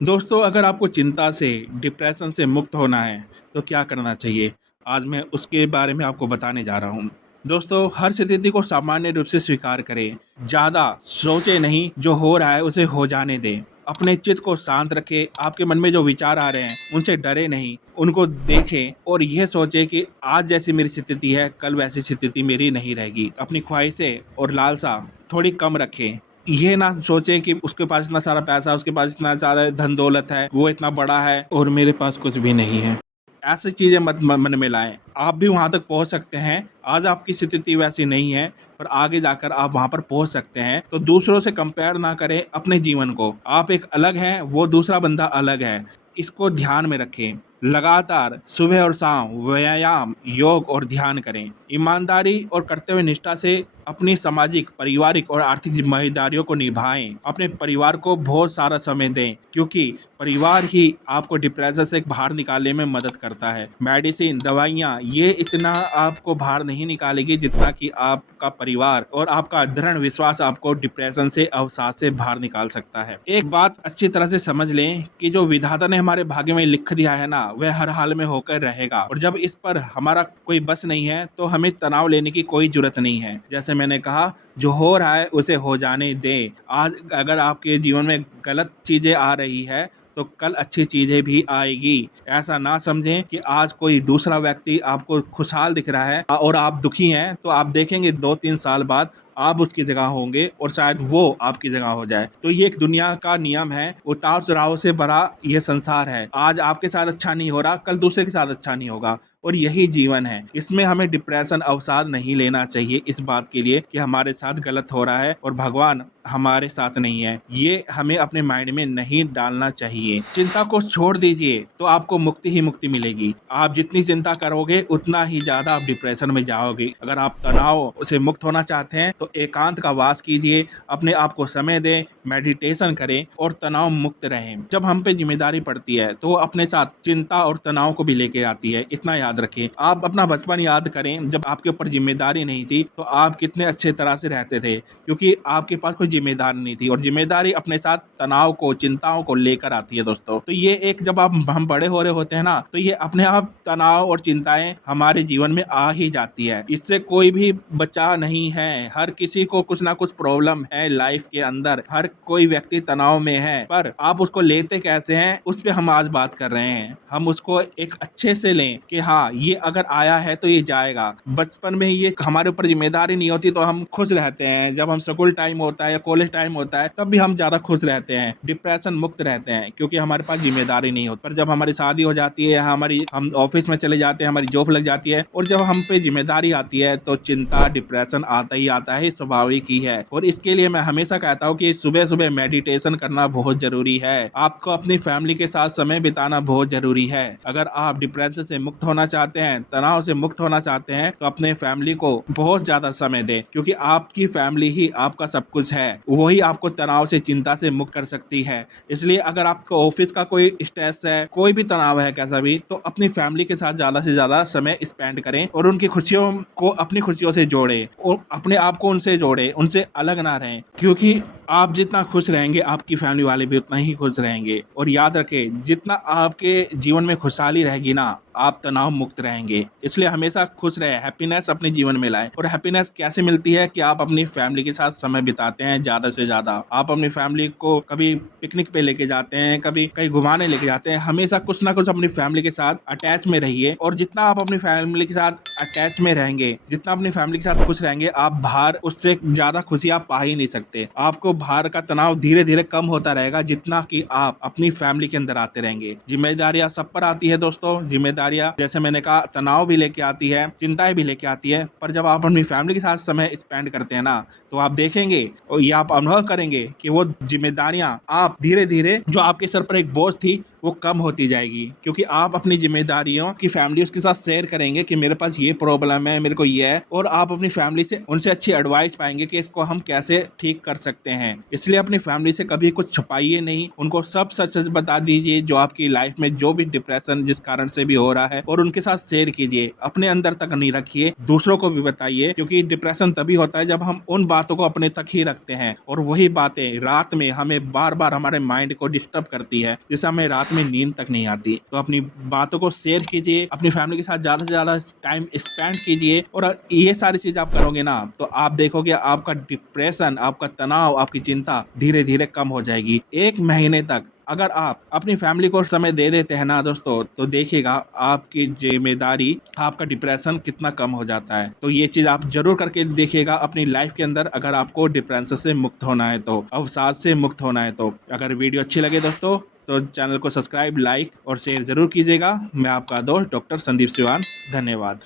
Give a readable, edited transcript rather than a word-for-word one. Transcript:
दोस्तों, अगर आपको चिंता से, डिप्रेशन से मुक्त होना है, तो क्या करना चाहिए? आज मैं उसके बारे में आपको बताने जा रहा हूँ। दोस्तों, हर स्थिति को सामान्य रूप से स्वीकार करें। ज़्यादा सोचें नहीं, जो हो रहा है उसे हो जाने दें। अपने चित्त को शांत रखें, आपके मन में जो विचार आ रहे हैं, उनसे डरे नहीं, उनको देखें और यह सोचें कि आज जैसी मेरी स्थिति है, कल वैसी स्थिति मेरी नहीं रहेगी। अपनी ख्वाहिशें और लालसा थोड़ी कम रखें। ये ना सोचे कि उसके पास इतना सारा पैसा, उसके पास इतना सारा धन दौलत है, वो इतना बड़ा है और मेरे पास कुछ भी नहीं है। ऐसी चीज़ें मत मन में लाएँ। आप भी वहाँ तक पहुँच सकते हैं। आज आपकी स्थिति वैसी नहीं है, पर आगे जाकर आप वहाँ पर पहुँच सकते हैं। तो दूसरों से कंपेयर ना करें अपने जीवन को। आप एक अलग हैं, वो दूसरा बंदा अलग है। इसको ध्यान में रखें। लगातार सुबह और शाम व्यायाम, योग और ध्यान करें। ईमानदारी और कर्तव्य निष्ठा से अपनी सामाजिक, पारिवारिक और आर्थिक ज़िम्मेदारियों को निभाएँ। अपने परिवार को बहुत सारा समय दें, क्योंकि परिवार ही आपको डिप्रेशन से बाहर निकालने में मदद करता है। मेडिसिन, दवाइयाँ ये इतना आपको बाहर नहीं निकालेगी जितना कि आपका परिवार और आपका दृढ़ विश्वास आपको डिप्रेशन से, अवसाद से बाहर निकाल सकता है। एक बात अच्छी तरह से समझ लें कि जो विधाता ने हमारे भाग्य में लिख दिया है ना, वह हर हाल में होकर रहेगा और जब इस पर हमारा कोई बस नहीं है, तो हमें तनाव लेने की कोई ज़रूरत नहीं है। जैसे मैंने कहा, जो हो रहा है उसे हो जाने दें। आज अगर आपके जीवन में गलत चीज़ें आ रही है, तो कल अच्छी चीज़ें भी आएगी। ऐसा ना समझें कि आज कोई दूसरा व्यक्ति आपको खुशहाल दिख रहा है और आप दुखी हैं, तो आप देखेंगे 2-3 साल बाद आप उसकी जगह होंगे और शायद वो आपकी जगह हो जाए। तो ये एक दुनिया का नियम है, उतार-चढ़ाव से भरा ये संसार है। आज आपके साथ अच्छा नहीं हो रहा, कल दूसरे के साथ अच्छा नहीं होगा और यही जीवन है। इसमें हमें डिप्रेशन, अवसाद नहीं लेना चाहिए इस बात के लिए कि हमारे साथ गलत हो रहा है और भगवान हमारे साथ नहीं है। ये हमें अपने माइंड में नहीं डालना चाहिए। चिंता को छोड़ दीजिए, तो आपको मुक्ति ही मुक्ति मिलेगी। आप जितनी चिंता करोगे, उतना ही ज़्यादा आप डिप्रेशन में जाओगे। अगर आप तनाव से मुक्त होना चाहते हैं, तो एकांत का वास कीजिए, अपने आप को समय दें, मेडिटेशन करें और तनाव मुक्त रहें। जब हम पे ज़िम्मेदारी पड़ती है, तो वो अपने साथ चिंता और तनाव को भी लेके आती है। इतना याद रखें। आप अपना बचपन याद करें, जब आपके ऊपर ज़िम्मेदारी नहीं थी, तो आप कितने अच्छे तरह से रहते थे, क्योंकि आपके पास कोई ज़िम्मेदारी नहीं थी और ज़िम्मेदारी अपने साथ तनाव को, चिंताओं को लेकर आती है दोस्तों। तो ये एक जब आप हम बड़े हो रहे होते हैं ना, तो ये अपने आप तनाव और चिंताएँ हमारे जीवन में आ ही जाती है। इससे कोई भी बचा नहीं है। हर किसी को कुछ ना कुछ प्रॉब्लम है लाइफ के अंदर। हर कोई व्यक्ति तनाव में है, पर आप उसको लेते कैसे हैं, उस पे हम आज बात कर रहे हैं। हम उसको एक अच्छे से लें कि हाँ, ये अगर आया है तो ये जाएगा। बचपन में ये हमारे ऊपर जिम्मेदारी नहीं होती, तो हम खुश रहते हैं। जब हम स्कूल टाइम होता है या कॉलेज टाइम होता है, तब भी हम ज़्यादा खुश रहते हैं, डिप्रेशन मुक्त रहते हैं, क्योंकि हमारे पास जिम्मेदारी नहीं होती। पर जब हमारी शादी हो जाती है, हम ऑफिस में चले जाते हैं, हमारी जॉब लग जाती है और जब हम पे जिम्मेदारी आती है, तो चिंता, डिप्रेशन आता ही आता है, स्वाभाविक ही है। और इसके लिए मैं हमेशा कहता हूँ कि सुबह सुबह मेडिटेशन करना बहुत जरूरी है। आपको अपनी फैमिली के साथ समय बिताना बहुत जरूरी है। अगर आप डिप्रेशन से मुक्त होना चाहते हैं, तनाव से मुक्त होना चाहते हैं, तो अपने फैमिली को बहुत ज्यादा समय दें, क्योंकि आपकी फैमिली ही आपका सब कुछ है। वही आपको तनाव से, चिंता से मुक्त कर सकती है। इसलिए अगर आपको ऑफिस का कोई स्ट्रेस है, कोई भी तनाव है कैसा भी, तो अपनी फैमिली के साथ ज्यादा से ज्यादा समय स्पेंड करें और उनकी खुशियों को अपनी खुशियों से जोड़ें और अपने आप को उनसे जोड़ें, उनसे अलग ना रहें, क्योंकि आप जितना खुश रहेंगे, आपकी फैमिली वाले भी उतना ही खुश रहेंगे। और याद रखें, जितना आपके जीवन में खुशहाली रहेगी ना, आप तनाव मुक्त रहेंगे। इसलिए हमेशा खुश रहे, हैप्पीनेस अपने जीवन में लाएं। और हैप्पीनेस कैसे मिलती है कि आप अपनी फैमिली के साथ समय बिताते हैं ज़्यादा से ज़्यादा। आप अपनी फैमिली को कभी पिकनिक पे लेके जाते हैं, कभी कहीं घुमाने लेके जाते हैं। हमेशा कुछ ना कुछ अपनी फैमिली के साथ अटैच में रहिए, और जितना आप अपनी फैमिली के साथ अटैच में रहेंगे, जितना अपनी फैमिली के साथ खुश रहेंगे, आप बाहर उससे ज़्यादा खुशी आप पा ही नहीं सकते। आपको बाहर का तनाव धीरे धीरे कम होता रहेगा, जितना कि आप अपनी फैमिली के अंदर आते रहेंगे। जिम्मेदारियां सब पर आती है दोस्तों। जिम्मेदारियां, जैसे मैंने कहा, तनाव भी लेके आती है, चिंताएं भी लेके आती है, पर जब आप अपनी फैमिली के साथ समय स्पेंड करते हैं ना, तो आप देखेंगे और ये आप अनुभव करेंगे कि वो जिम्मेदारियां आप धीरे धीरे, जो आपके सर पर एक बोझ थी, वो कम होती जाएगी, क्योंकि आप अपनी जिम्मेदारियों की फैमिली उसके साथ शेयर करेंगे कि मेरे पास ये प्रॉब्लम है, मेरे को ये है, और आप अपनी फैमिली से उनसे अच्छी एडवाइस पाएंगे कि इसको हम कैसे ठीक कर सकते हैं। इसलिए अपनी फैमिली से कभी कुछ छुपाइए नहीं, उनको सब सच सच बता दीजिए जो आपकी लाइफ में जो भी डिप्रेशन जिस कारण से भी हो रहा है, और उनके साथ शेयर कीजिए, अपने अंदर तक नहीं रखिए, दूसरों को भी बताइए, क्योंकि डिप्रेशन तभी होता है जब हम उन बातों को अपने तक ही रखते हैं, और वही बातें रात में हमें बार बार हमारे माइंड को डिस्टर्ब करती है, जिससे हमें रात में नींद तक नहीं आती। तो अपनी बातों को शेयर कीजिए, अपनी फैमिली के साथ ज़्यादा से ज़्यादा टाइम स्पेंड कीजिए, और ये सारी चीज़ आप करोगे ना तो आप देखोगे आपका डिप्रेशन, आपका तनाव, आपकी चिंता धीरे धीरे कम हो जाएगी। 1 महीने तक अगर आप अपनी फैमिली को समय दे देते हैं ना दोस्तों, तो देखिएगा आपकी जिम्मेदारी, आपका डिप्रेशन कितना कम हो जाता है। तो ये चीज़ आप जरूर करके देखिएगा अपनी लाइफ के अंदर, अगर आपको डिप्रेशन से मुक्त होना है तो, अवसाद से मुक्त होना है तो। अगर वीडियो अच्छी लगे दोस्तों तो चैनल को सब्सक्राइब, लाइक और शेयर जरूर कीजिएगा। मैं आपका दोस्त डॉक्टर संदीप सिवान, धन्यवाद।